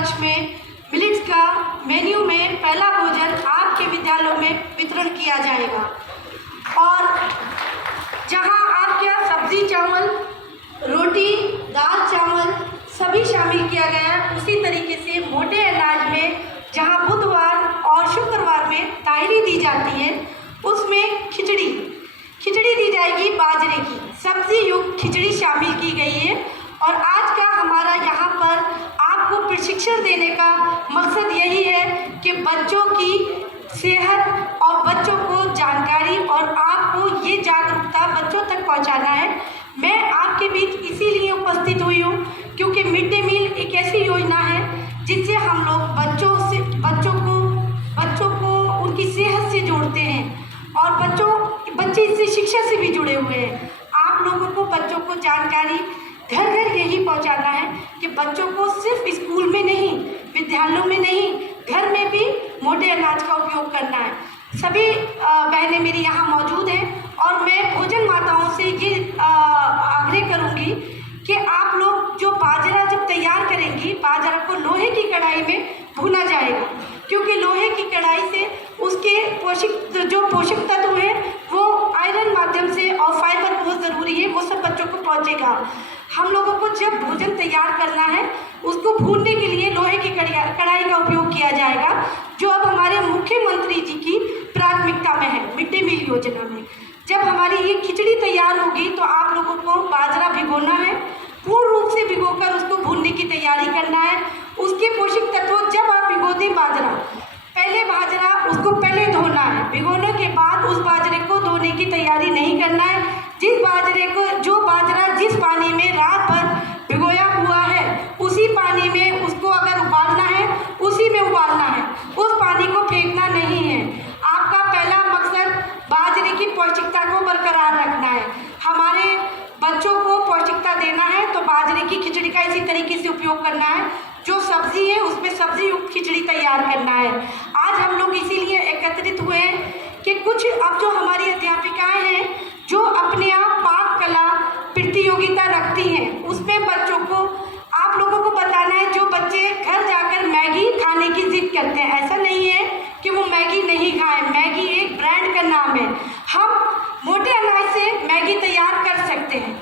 उपलक्ष्य में मिलेट्स का मेन्यू में पहला भोजन आपके विद्यालयों में वितरण किया जाएगा। और जहां आपके यहाँ सब्जी चावल, रोटी, दाल चावल सभी शामिल किया गया है, उसी तरीके से मोटे अनाज में जहां बुधवार और शुक्रवार में तायरी दी जाती है, उसमें खिचड़ी दी जाएगी बाजरे की। सब्जी युक्त खिचड़ी शामिल की गई है। और आज का हमारा यहाँ पर आपको प्रशिक्षण देने का मकसद यही है कि बच्चों की सेहत और बच्चों को जानकारी और आपको ये जागरूकता बच्चों तक पहुँचाना है। मैं आपके बीच इसीलिए उपस्थित हुई हूँ क्योंकि मिड डे मील एक ऐसी योजना है जिससे हम लोग बच्चों को उनकी सेहत से जोड़ते हैं और बच्चे इससे शिक्षा से भी जुड़े हुए हैं। आप लोगों को बच्चों को जानकारी घर घर यही पहुंचाना है कि बच्चों को सिर्फ स्कूल में नहीं, विद्यालयों में नहीं, घर में भी मोटे अनाज का उपयोग करना है। सभी बहनें मेरी यहाँ मौजूद हैं और मैं भोजन माताओं से ये आग्रह करूँगी कि आप लोग जो बाजरा जब तैयार करेंगी, बाजरा को लोहे की कढ़ाई में भुना जाएगा क्योंकि लोहे की कढ़ाई से उसके पोषक तत्व हैं वो आयरन माध्यम से और फाइबर बहुत ज़रूरी है, वो सब बच्चों को पहुँचेगा। हम लोगों को जब भोजन तैयार करना है उसको भूनने के लिए लोहे की कढ़ाई का उपयोग किया जाएगा, जो अब हमारे मुख्यमंत्री जी की प्राथमिकता में है मिड डे मील योजना में। जब हमारी ये खिचड़ी तैयार होगी तो आप लोगों को बाजरा भिगोना है, पूर्ण रूप से भिगोकर उसको भूनने की तैयारी करना है। उसके पोषक तत्व जब आप भिगो दें बाजरा उसको पहले धोना है, भिगोने के बाद उस बाजरे को धोने की तैयारी नहीं करना है। जो बाजरा जिस पानी में रात भर भिगोया हुआ है उसी पानी में उसको अगर उबालना है उसी में उबालना है, उस पानी को फेंकना नहीं है। आपका पहला मकसद बाजरे की पौष्टिकता को बरकरार रखना है। हमारे बच्चों को पौष्टिकता देना है तो बाजरे की खिचड़ी का इसी तरीके से उपयोग करना है। जो सब्जी है उसमें सब्जी युक्त खिचड़ी तैयार करना है। आज हम लोग इसीलिए एकत्रित हुए हैं कि कुछ अब जो हमारी अध्यापिकाएं हैं जो अपने यहाँ पाक कला प्रतियोगिता रखती हैं, उसमें बच्चों को आप लोगों को बताना है। जो बच्चे घर जाकर मैगी खाने की जिद करते हैं, ऐसा नहीं है कि वो मैगी नहीं खाएं, मैगी एक ब्रांड का नाम है। हम मोटे अनाज से मैगी तैयार कर सकते हैं।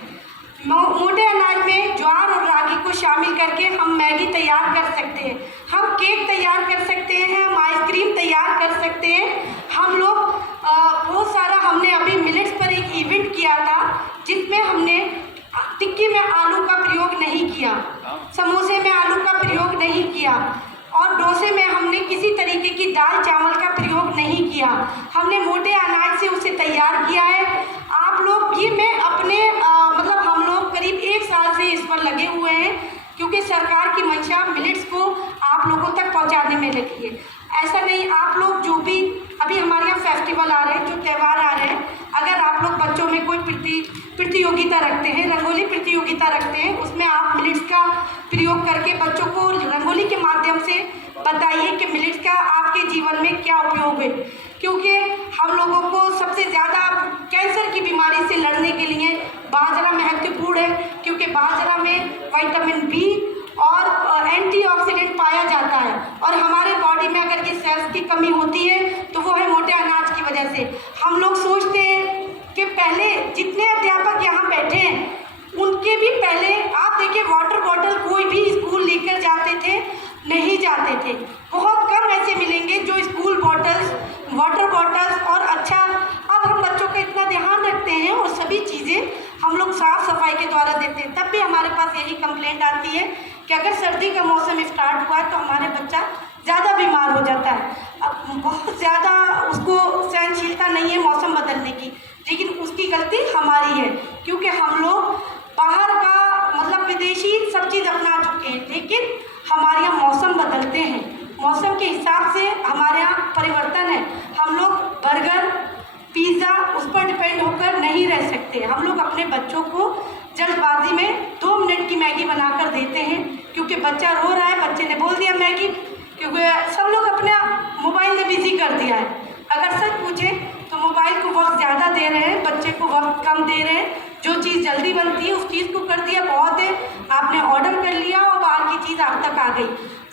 मोटे अनाज में ज्वार और रागी को शामिल करके हम मैगी तैयार कर सकते हैं, हम केक तैयार कर सकते हैं, हम आइसक्रीम तैयार कर सकते हैं। हम लोग बहुत सारा हमने अभी मिलेट्स पर एक इवेंट किया था जिसमें हमने टिक्की में आलू का प्रयोग नहीं किया, समोसे में आलू का प्रयोग नहीं किया और डोसे में हमने किसी तरीके की दाल चावल का प्रयोग नहीं किया। हमने मोटे अनाज से उसे तैयार किया है। आप लोग ये मैं अपने हम लोग करीब 1 साल से इस पर लगे हुए हैं क्योंकि सरकार की मंशा मिलेट्स को आप लोगों तक पहुंचाने में लगी है। ऐसा नहीं, आप लोग जो भी अभी हमारे यहाँ फेस्टिवल आ रहे हैं, जो त्यौहार आ रहे हैं, अगर आप लोग बच्चों में कोई प्रतियोगिता रखते हैं, रंगोली प्रतियोगिता रखते हैं, उसमें आप मिलेट्स का प्रयोग करके बच्चों को रंगोली के माध्यम से बताइए कि मिलेट्स का आपके जीवन में क्या उपयोग है। क्योंकि हम लोगों को सबसे ज़्यादा कैंसर की बीमारी से लड़ने के लिए बाजरा महत्वपूर्ण है क्योंकि बाजरा में विटामिन बी और एंटीऑक्सीडेंट पाया जाता है और हमारे बॉडी में अगर ये सेल्स की कमी होती है तो वो है मोटे अनाज की वजह से। हम लोग सोचते हैं कि पहले जितने अध्यापक यहाँ बैठे हैं उनके भी पहले आप देखिए वाटर बॉटल कोई भी स्कूल लेकर जाते थे, नहीं जाते थे। बहुत कम ऐसे मिलेंगे जो स्कूल वाटर बॉटल्स और अच्छा अब हम बच्चों का इतना ध्यान रखते हैं और सभी चीज़ें हम लोग साफ सफाई के द्वारा देते हैं। तब भी हमारे पास यही कंप्लेंट आती है कि अगर सर्दी का मौसम स्टार्ट हुआ तो हमारे बच्चा ज़्यादा बीमार हो जाता है। अब बहुत ज़्यादा उसको सहनशीलता नहीं है मौसम बदलने की, लेकिन उसकी गलती हमारी है क्योंकि हम लोग बाहर का विदेशी सब चीज़ अपना चुके हैं, लेकिन हमारे यहाँ मौसम बदलते हैं, मौसम के हिसाब से हमारे यहाँ परिवर्तन है। हम लोग बर्गर पिज़्ज़ा उस पर डिपेंड होकर नहीं रह सकते। हम लोग अपने बच्चों को जल्दबाजी में 2 मिनट की मैगी बनाकर देते हैं क्योंकि बच्चा रो रहा है, बच्चे ने बोल दिया मैगी, क्योंकि सब लोग अपने मोबाइल में बिजी कर दिया है। अगर सच पूछें तो मोबाइल को वक्त ज़्यादा दे रहे हैं, बच्चे को वक्त कम दे रहे हैं। जो चीज़ जल्दी बनती है उस चीज़ को कर दिया, बहुत है आपने ऑर्डर कर लिया और बाहर की चीज़ आप तक आ गई।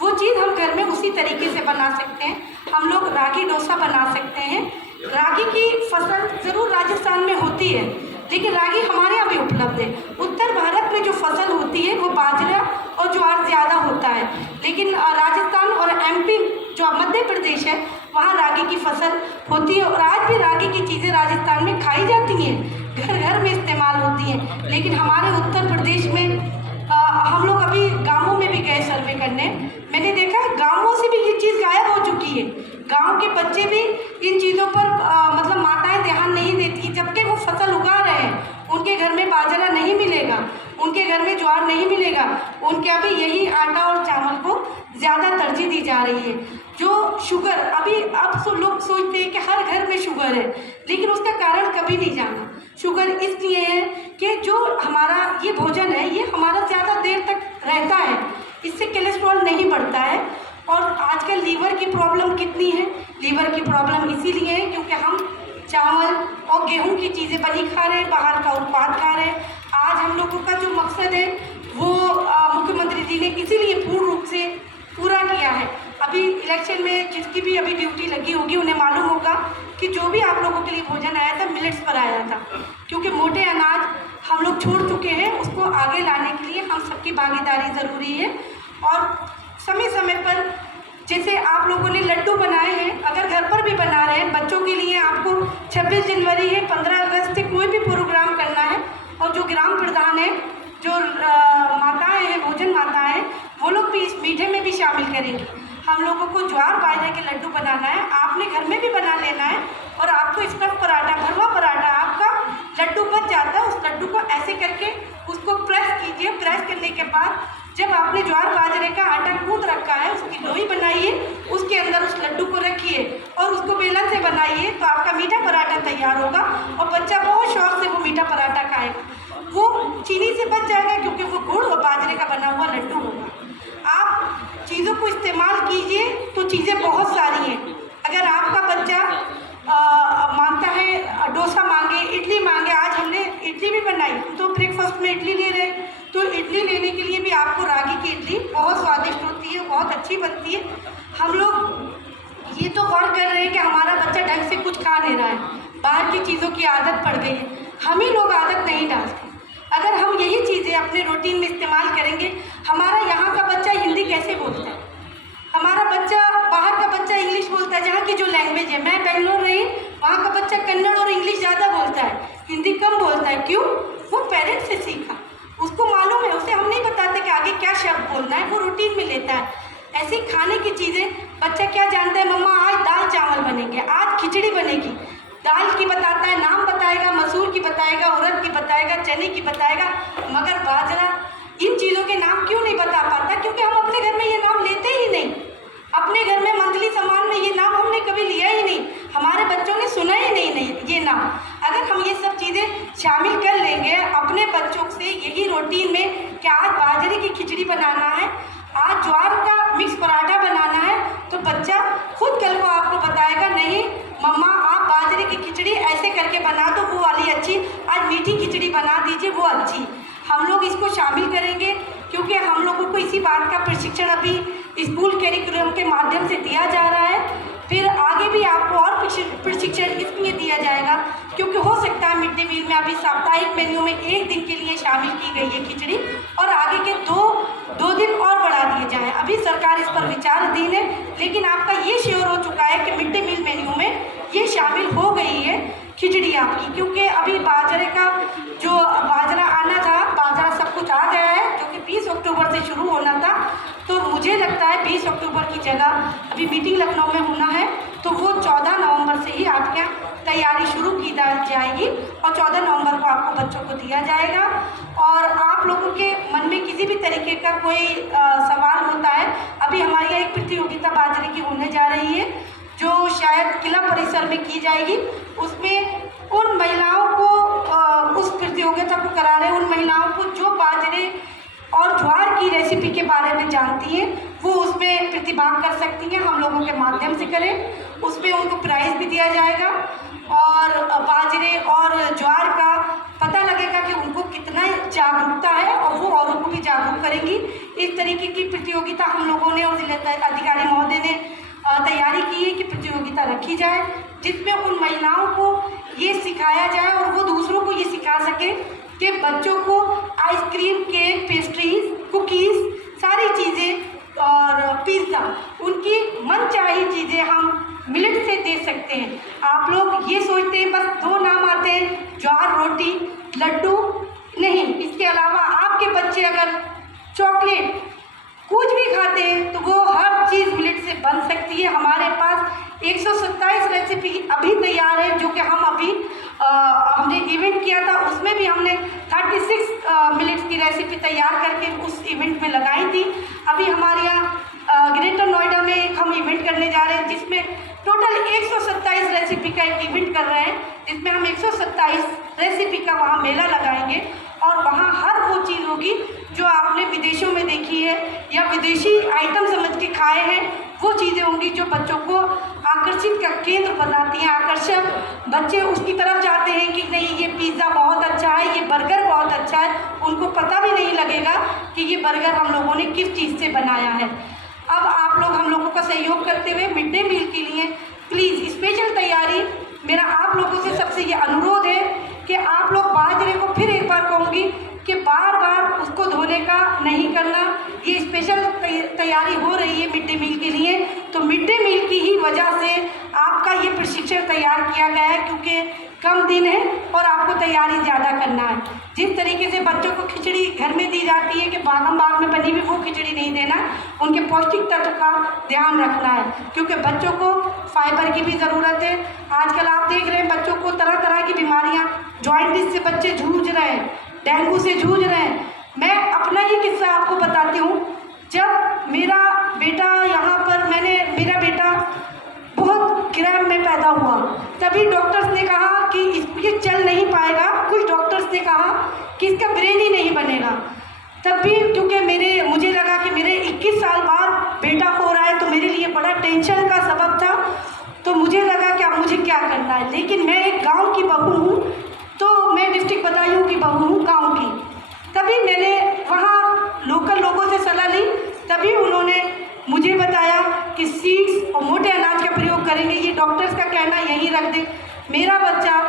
वो चीज़ हम घर में उसी तरीके से बना सकते हैं। हम लोग रागी डोसा बना सकते हैं। रागी की फसल ज़रूर राजस्थान में होती है, लेकिन रागी हमारे यहाँ भी उपलब्ध है। उत्तर भारत में जो फसल होती है वो बाजरा और ज्वार ज़्यादा होता है, लेकिन राजस्थान और एमपी जो मध्य प्रदेश है वहाँ रागी की फसल होती है। और आज भी रागी की चीज़ें राजस्थान में खाई जाती हैं, घर घर में इस्तेमाल होती हैं। लेकिन हमारे उत्तर प्रदेश में हम लोग अभी गाँवों में भी गए सर्वे करने, मैंने देखा है गाँवों से भी ये चीज़ गायब हो चुकी है। गांव के बच्चे भी इन चीज़ों पर मतलब माताएं ध्यान नहीं देती, जबकि वो फसल उगा रहे हैं। उनके घर में बाजरा नहीं मिलेगा, उनके घर में ज्वार नहीं मिलेगा, उनके अभी यही आटा और चावल को ज़्यादा तरजीह दी जा रही है। जो शुगर अब लोग सोचते हैं कि हर घर में शुगर है, लेकिन उसका कारण कभी नहीं जाना। शुगर इसलिए है कि जो हमारा ये भोजन है ये हमारा ज़्यादा देर तक रहता है, इससे कोलेस्ट्रॉल नहीं बढ़ता है। और आजकल लीवर की प्रॉब्लम कितनी है, लीवर की प्रॉब्लम इसीलिए है क्योंकि हम चावल और गेहूं की चीज़ें बनी खा रहे हैं, बाहर का उत्पाद खा रहे हैं। आज हम लोगों का जो मकसद है वो मुख्यमंत्री जी ने इसीलिए पूर्ण रूप से पूरा किया है। अभी इलेक्शन में जिसकी भी अभी ड्यूटी लगी होगी उन्हें मालूम होगा कि जो भी आप लोगों के लिए भोजन आया था मिलेट्स पर आया था, क्योंकि मोटे अनाज हम लोग छोड़ चुके हैं। उसको आगे लाने के लिए हम सबकी भागीदारी ज़रूरी है। और समय समय पर जैसे आप लोगों ने लड्डू बनाए हैं, अगर घर पर भी बना रहे हैं बच्चों के लिए, आपको 26 जनवरी है, 15 अगस्त से कोई भी प्रोग्राम करना है, और जो ग्राम प्रधान है, जो माताएं हैं, भोजन माताएं हैं, वो लोग भी इस मीठे में भी शामिल करेंगी। हम लोगों को ज्वार बाजरे के लड्डू बनाना है, आपने घर में भी बना लेना है। और आपको स्टफ पराठा, भरवा पराठा, आपका लड्डू बच जाता है, उस लड्डू को ऐसे करके उसको प्रेस कीजिए। प्रेस करने के बाद जब आपने ज्वार बाजरे का आटा गूंद रखा है, उसकी लोई बनाइए, उसके अंदर उस लड्डू को रखिए और उसको बेलन से बनाइए, तो आपका मीठा पराठा तैयार होगा। और बच्चा बहुत शौक से वो मीठा पराठा खाएगा। वो चीनी से बच जाएगा क्योंकि वो गुड़ और बाजरे का बना हुआ लड्डू होगा। आप चीज़ों को इस्तेमाल कीजिए तो चीज़ें बहुत सारी हैं। अगर आपका बच्चा मांगता है डोसा मांगे, इडली मांगे, आज हमने इडली भी बनाई, तो ब्रेकफास्ट में इडली ले रहे, तो इडली लेने के लिए भी आपको रागी की इडली बहुत स्वादिष्ट होती है, बहुत अच्छी बनती है। हम लोग ये तो गौर कर रहे हैं कि हमारा बच्चा ढंग से कुछ खा नहीं रहा है, बाहर की चीज़ों की आदत पड़ गई है। हम ही लोग आदत नहीं डालते। अगर हम यही चीज़ें अपने रूटीन में इस्तेमाल करेंगे, हमारा यहाँ का बच्चा हिंदी कैसे बोलता है, हमारा बच्चा बाहर का बच्चा इंग्लिश बोलता है, जहाँ की जो लैंग्वेज है। मैं बेंगलोर रही, वहाँ का बच्चा कन्नड़ और इंग्लिश ज़्यादा बोलता है, हिंदी कम बोलता है। क्यों? वो पेरेंट्स से सीखा, उसको मालूम है। उसे हम नहीं बताते कि आगे क्या शब्द बोलना है, वो रूटीन में लेता है। ऐसी खाने की चीज़ें बच्चा क्या जानता है, मम्मा आज दाल चावल बनेंगे, आज खिचड़ी बनेगी, दाल की बताता है, नाम बताएगा, मसूर की बताएगा, उड़द की बताएगा, चने की बताएगा, मगर बाजरा, इन चीज़ों के नाम क्यों नहीं बता पाता? क्योंकि हम अपने घर में ये नाम लेते ही नहीं। अपने घर में मंथली सामान में ये नाम हमने कभी लिया ही नहीं, हमारे बच्चों ने सुना ही नहीं ये नाम। अगर हम ये सब चीज़ें शामिल कर लेंगे अपने बच्चों से यही रूटीन में कि आज बाजरे की खिचड़ी बनाना है, आज ज्वार का मिक्स पराठा बनाना है, तो बच्चा खुद कल को आपको बताएगा, नहीं मम्मा आप बाजरे की खिचड़ी ऐसे करके बना दो, वो वाली अच्छी, आज मीठी खिचड़ी बना दीजिए, वो अच्छी। हम लोग इसको शामिल करेंगे क्योंकि हम लोगों को इसी बात का प्रशिक्षण अभी स्कूल कैरिकुलम के माध्यम से दिया जा रहा है। फिर आगे भी आपको और प्रशिक्षण इसलिए दिया जाएगा क्योंकि हो सकता है मिड डे मील में अभी साप्ताहिक मेन्यू में एक दिन के लिए शामिल की गई है खिचड़ी, और आगे के दो दिन और बढ़ा दिए जाएँ। अभी सरकार इस पर विचाराधीन है, लेकिन आपका ये श्योर हो चुका है कि मिड डे मील मेन्यू में ये शामिल हो गई है खिचड़ी आपकी। क्योंकि अभी बाजरे का जो बाजरा आना था, बाजरा सब कुछ आ गया है, जो कि 20 अक्टूबर से शुरू होना था। तो मुझे लगता है 20 अक्टूबर की जगह अभी मीटिंग लखनऊ में होना है, तो वो 14 नवंबर से ही आपके यहाँ तैयारी शुरू की जाएगी और 14 नवंबर को आपको बच्चों को दिया जाएगा। और आप लोगों के मन में किसी भी तरीके का कोई सवाल होता है, अभी हमारे यहाँ एक प्रतियोगिता बाजरे की होने जा रही है जो शायद किला परिसर में की जाएगी। उसमें उन महिलाओं को उस प्रतियोगिता को करा रहे हैं, उन महिलाओं को जो बाजरे और ज्वार की रेसिपी के बारे में जानती हैं वो उसमें प्रतिभाग कर सकती हैं, हम लोगों के माध्यम से करें, उसमें उनको प्राइज़ भी दिया जाएगा और बाजरे और ज्वार का पता लगेगा कि उनको कितना जागरूकता है और वो औरों को भी जागरूक करेंगी। इस तरीके की प्रतियोगिता हम लोगों ने और जिला अधिकारी महोदय ने तैयारी की है कि प्रतियोगिता रखी जाए, जिसमें उन महिलाओं को ये सिखाया जाए और वो दूसरों को ये सिखा सके कि बच्चों को आइसक्रीम, केक, पेस्ट्रीज, कुकीज़, सारी चीज़ें और पिज़्ज़ा, उनकी मनचाही चीज़ें हम मिलेट से दे सकते हैं। आप लोग ये सोचते हैं बस 2 नाम आते हैं, ज्वार रोटी, लड्डू, नहीं, इसके अलावा आपके बच्चे अगर चॉकलेट कुछ भी खाते हैं तो वो हर चीज़ मिलेट से बन सकती है। हमारे पास 127 रेसिपी अभी तैयार है, जो कि हम अभी हमने इवेंट किया था, उसमें भी हमने 36 मिलेट्स की रेसिपी तैयार करके उस इवेंट में लगाई थी। अभी हमारे यहाँ ग्रेटर नोएडा में एक हम इवेंट करने जा रहे हैं, जिसमें टोटल 127 रेसिपी का एक इवेंट कर रहे हैं, जिसमें हम 127 रेसिपी का वहाँ मेला लगाएंगे और वहाँ हर वो चीज़ होगी जो आपने विदेशों में देखी है या विदेशी आइटम समझ के खाए हैं, वो चीज़ें होंगी जो बच्चों को आकर्षित का केंद्र बनाती हैं। आकर्षक बच्चे उसकी तरफ जाते हैं कि नहीं ये पिज़्ज़ा बहुत अच्छा है, ये बर्गर बहुत अच्छा है, उनको पता भी नहीं लगेगा कि ये बर्गर हम लोगों ने किस चीज़ से बनाया है। अब आप लोग हम लोगों का सहयोग करते हुए मिड डे मील के लिए प्लीज़ स्पेशल तैयारी, मेरा आप लोगों से सबसे ये अनुरोध है कि आप लोग बाजरे को फिर एक बार कहूँगी कि बार बार उसको धोने का नहीं करना। ये स्पेशल तैयारी हो रही है मिड डे मील के लिए, तो मिड डे मील की ही वजह से आपका ये प्रशिक्षण तैयार किया गया है, क्योंकि कम दिन है और आपको तैयारी ज़्यादा करना है। जिस तरीके से बच्चों को खिचड़ी घर में दी जाती है कि बागम बाग में बनी हुई वो खिचड़ी नहीं देना, उनके पौष्टिक तत्व का ध्यान रखना है, क्योंकि बच्चों को फाइबर की भी ज़रूरत है। आजकल आप देख रहे हैं बच्चों को तरह तरह की बीमारियाँ, जॉइंटिस से बच्चे जूझ रहे हैं, डेंगू से जूझ रहे हैं। मैं अपना ही किस्सा आपको बताती हूँ। जब मेरा बेटा यहाँ पर मेरा बेटा बहुत क्रैम्प में पैदा हुआ, तभी डॉक्टर्स ने कहा कि ये चल नहीं पाएगा। कुछ डॉक्टर्स ने कहा कि इसका ब्रेन ही नहीं बनेगा। तब भी क्योंकि मुझे लगा कि मेरे 21 साल बाद बेटा हो रहा है, तो मेरे लिए बड़ा टेंशन का सबब था। तो मुझे लगा कि अब मुझे क्या करना है, लेकिन मैं एक गाँव की बहू हूँ, तो मैं डिस्ट्रिक्ट बदायूं की बहू हूँ गाँव की। तभी मैंने वहाँ लोकल लोगों से सलाह ली, तभी उन्होंने मुझे बताया कि सीड्स और मोटे अनाज का प्रयोग करेंगे, ये डॉक्टर्स का कहना यहीं रख दे। मेरा बच्चा,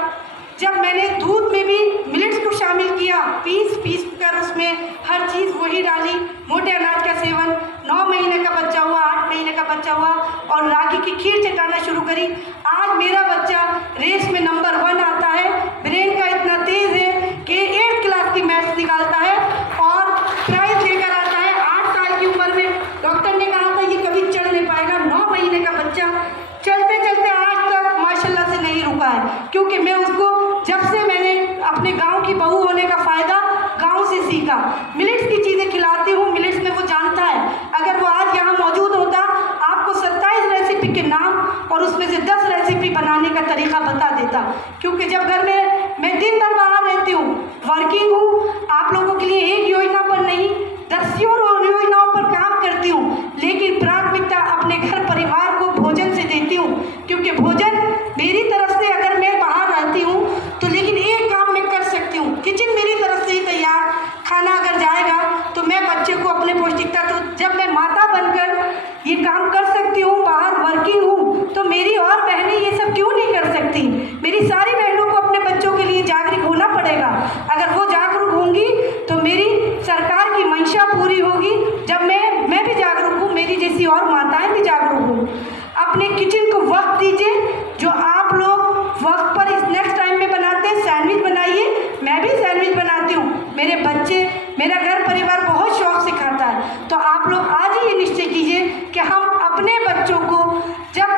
जब मैंने दूध में भी मिलेट्स को शामिल किया, पीस कर उसमें हर चीज़ वही डाली, मोटे अनाज का सेवन, 9 महीने का बच्चा हुआ, 8 महीने का बच्चा हुआ और रागी की खीर चटाना शुरू करी। आज मेरा बच्चा रेस में नंबर 1 आता है, ब्रेन का इतना तेज़ है कि 8th क्लास की मैथ्स निकालता है और प्राइज लेकर आता है। 8 साल की उम्र में डॉक्टर ने कहा था ये कभी चल नहीं पाएगा, 9 महीने का बच्चा चलते चलते आज तक माशाल्लाह से नहीं रुका है, क्योंकि मैं उसको जब से मैंने अपने गांव की बहू होने का फ़ायदा गांव से सीखा, मिलेट्स की चीज़ें खिलाती हूँ, मिलेट्स में वो जानता है। अगर वो आज यहाँ मौजूद होता, आपको 27 रेसिपी के नाम और उसमें से 10 रेसिपी बनाने का तरीका बता देता, क्योंकि जब घर में मैं दिन भर बाहर रहती हूँ, वर्किंग हूँ, आप लोगों के लिए एक योजना पर नहीं 10 योजनाओं पर काम करती हूँ, लेकिन प्राथमिकता अपने घर परिवार को भोजन से देती हूँ, क्योंकि भोजन मेरी तरफ से अगर मैं बाहर रहती हूँ तो लेकिन एक काम मैं कर सकती हूँ, किचन मेरी तरफ से ही तैयार खाना अगर जाएगा तो मैं बच्चे को अपने पौष्टिकता, तो जब मैं माता बनकर ये काम कर सकती हूँ, बाहर वर्किंग हूँ, तो मेरी और बहनें ये सब क्यों नहीं कर सकती? मेरी सारी बहनों को अपने बच्चों के लिए जागरूक होना पड़ेगा। अगर वो जागरूक होंगी तो मेरी सरकार की मंशा पूरी होगी। जब मैं भी जागरूक हूँ, मेरी जैसी और माताएं भी जागरूक हूँ। अपने किचन को वक्त दीजिए, जो आप लोग वक्त पर स्नैक्स टाइम में बनाते हैं, सैंडविच बनाइए। मैं भी सैंडविच बनाती हूँ, मेरे बच्चे, मेरा घर परिवार बहुत शौक से खाता है। तो आप लोग आज ही ये निश्चय कीजिए कि हम अपने बच्चों को जब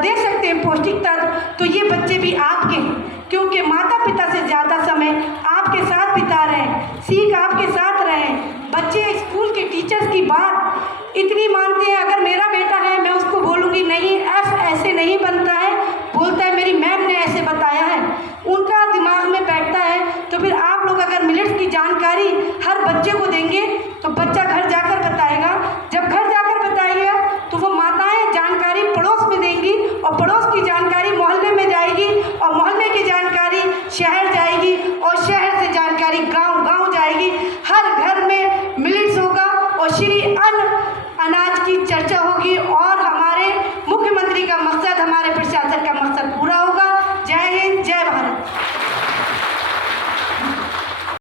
दे सकते हैं पौष्टिक तत्व, तो ये बच्चे भी आपके हैं, क्योंकि माता पिता से ज़्यादा समय आपके साथ बिता रहे हैं, सीख आपके साथ रहे हैं। बच्चे स्कूल के टीचर्स की बात इतनी मानते हैं। अगर मेरा बेटा है, मैं उसको बोलूँगी नहीं एफ ऐसे नहीं बनता है, बोलता है मेरी मैम ने ऐसे बताया है, उनका दिमाग में बैठता है। तो फिर आप लोग अगर मिलेट्स की जानकारी हर बच्चे को देंगे चर्चा होगी और